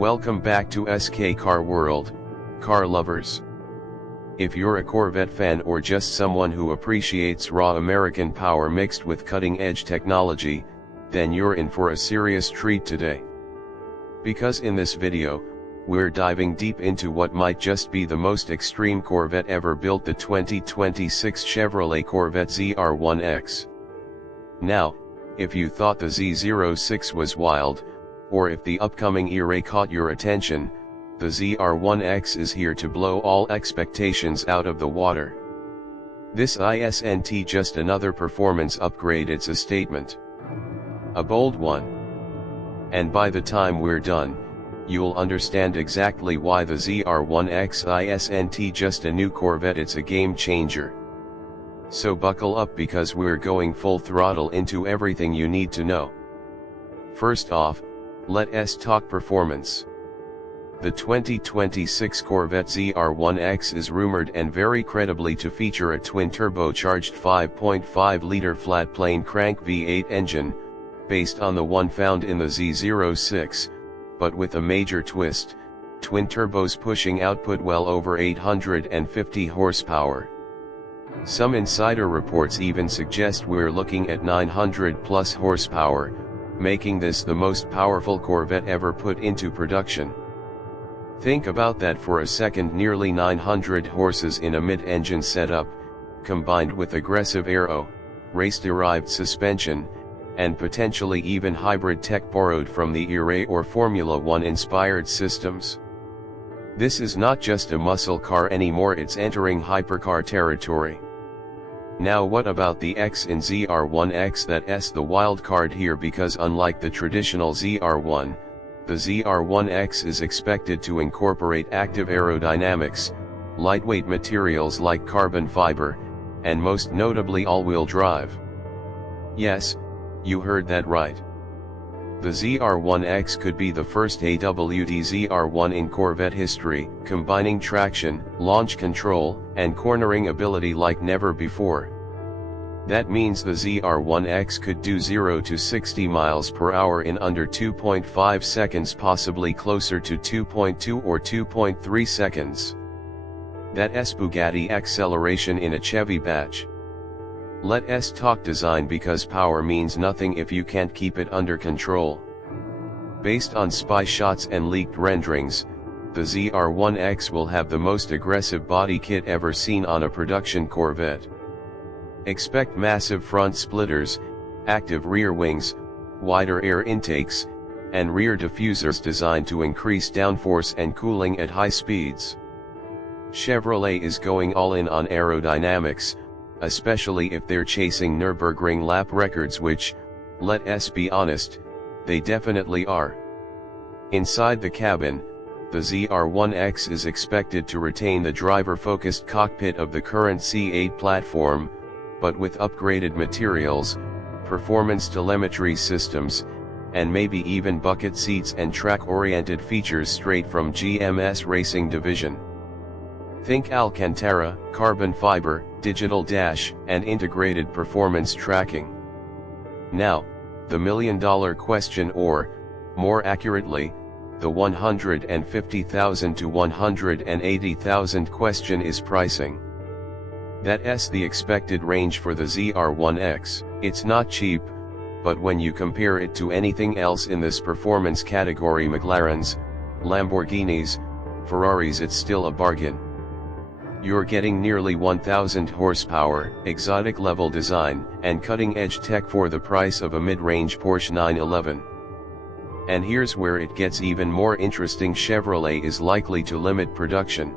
Welcome back to SK Car World, car lovers. If you're a Corvette fan or just someone who appreciates raw American power mixed with cutting-edge technology, then you're in for a serious treat today. Because in this video, we're diving deep into what might just be the most extreme Corvette ever built, the 2026 Chevrolet Corvette ZR1X. Now, if you thought the Z06 was wild, or if the upcoming E-Ray caught your attention, the ZR1X is here to blow all expectations out of the water. This isn't just another performance upgrade, it's a statement. A bold one. And by the time we're done, you'll understand exactly why the ZR1X isn't just a new Corvette, it's a game changer. So buckle up, because we're going full throttle into everything you need to know. First off, let's talk performance. The 2026 Corvette ZR1X is rumored and very credibly to feature a twin-turbocharged 5.5-liter flat-plane crank V8 engine, based on the one found in the Z06, but with a major twist: twin turbos pushing output well over 850 horsepower. Some insider reports even suggest we're looking at 900 plus horsepower, making this the most powerful Corvette ever put into production. Think about that for a second: nearly 900 horses in a mid-engine setup, combined with aggressive aero, race-derived suspension, and potentially even hybrid tech borrowed from the E-Ray or Formula One inspired systems. This is not just a muscle car anymore, it's entering hypercar territory. Now what about the X in ZR1X? That's the wild card here, because unlike the traditional ZR1, the ZR1X is expected to incorporate active aerodynamics, lightweight materials like carbon fiber, and most notably all-wheel drive. Yes, you heard that right. The ZR1X could be the first AWD ZR1 in Corvette history, combining traction, launch control, and cornering ability like never before. That means the ZR1X could do 0 to 60 miles per hour in under 2.5 seconds, possibly closer to 2.2 or 2.3 seconds. That's Bugatti acceleration in a Chevy batch. Let's talk design, because power means nothing if you can't keep it under control. Based on spy shots and leaked renderings, the ZR1X will have the most aggressive body kit ever seen on a production Corvette. Expect massive front splitters, active rear wings, wider air intakes, and rear diffusers designed to increase downforce and cooling at high speeds. Chevrolet is going all in on aerodynamics, especially if they're chasing Nürburgring lap records, which, let's be honest, they definitely are. Inside the cabin, the ZR1X is expected to retain the driver-focused cockpit of the current C8 platform, but with upgraded materials, performance telemetry systems, and maybe even bucket seats and track-oriented features straight from GM's racing division. Think Alcantara, carbon fiber, digital dash, and integrated performance tracking. Now, the million-dollar question, or, more accurately, the $150,000 to $180,000 question, is pricing. That's the expected range for the ZR1X. It's not cheap, but when you compare it to anything else in this performance category, McLarens, Lamborghinis, Ferraris, it's still a bargain. You're getting nearly 1,000 horsepower, exotic level design, and cutting-edge tech for the price of a mid-range Porsche 911. And here's where it gets even more interesting: Chevrolet is likely to limit production.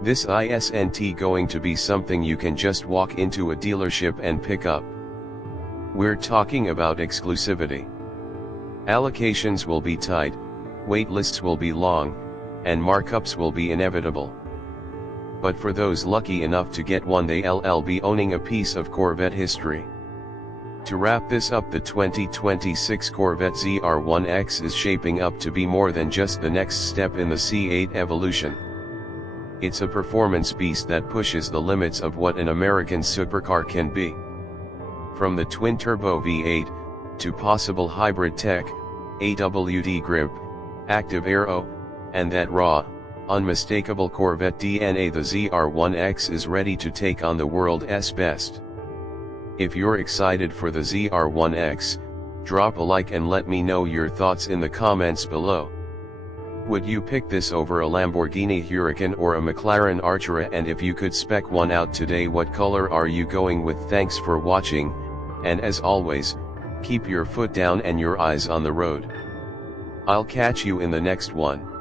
This isn't going to be something you can just walk into a dealership and pick up. We're talking about exclusivity. Allocations will be tight, wait lists will be long, and markups will be inevitable. But for those lucky enough to get one, they'll be owning a piece of Corvette history. To wrap this up, the 2026 Corvette ZR1X is shaping up to be more than just the next step in the C8 evolution. It's a performance beast that pushes the limits of what an American supercar can be. From the twin-turbo V8, to possible hybrid tech, AWD grip, active aero, and that raw, unmistakable Corvette DNA. The ZR1X is ready to take on the world's best. If you're excited for the ZR1X, drop a like and let me know your thoughts in the comments below. Would you pick this over a Lamborghini Huracan or a McLaren Artura? And if you could spec one out today, what color are you going with? Thanks for watching, and as always, keep your foot down and your eyes on the road. I'll catch you in the next one.